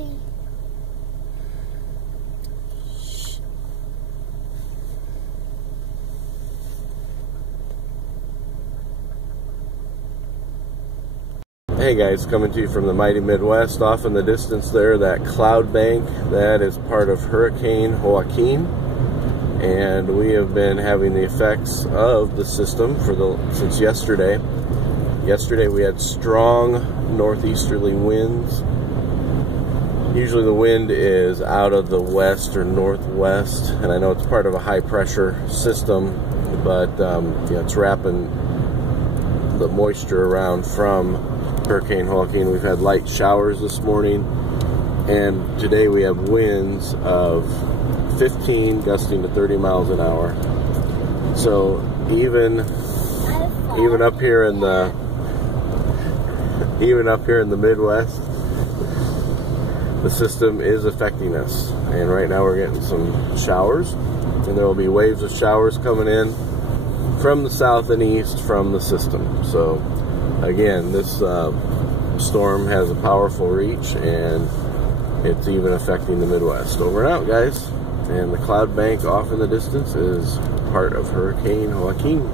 baby. Hey guys, coming to you from the mighty Midwest. Off in the distance there, that cloud bank, that is part of Hurricane Joaquin, and we have been having the effects of the system since yesterday. Yesterday we had strong northeasterly winds. Usually the wind is out of the west or northwest, and I know it's part of a high pressure system, but it's wrapping the moisture around from Hurricane Joaquin. We've had light showers this morning, and today we have winds of 15 gusting to 30 miles an hour. So even up here in the Midwest, the system is affecting us. And right now we're getting some showers, and there will be waves of showers coming in from the south and east from the system. So again, this storm has a powerful reach, and it's even affecting the Midwest. Over and out, guys. And the cloud bank off in the distance is part of Hurricane Joaquin.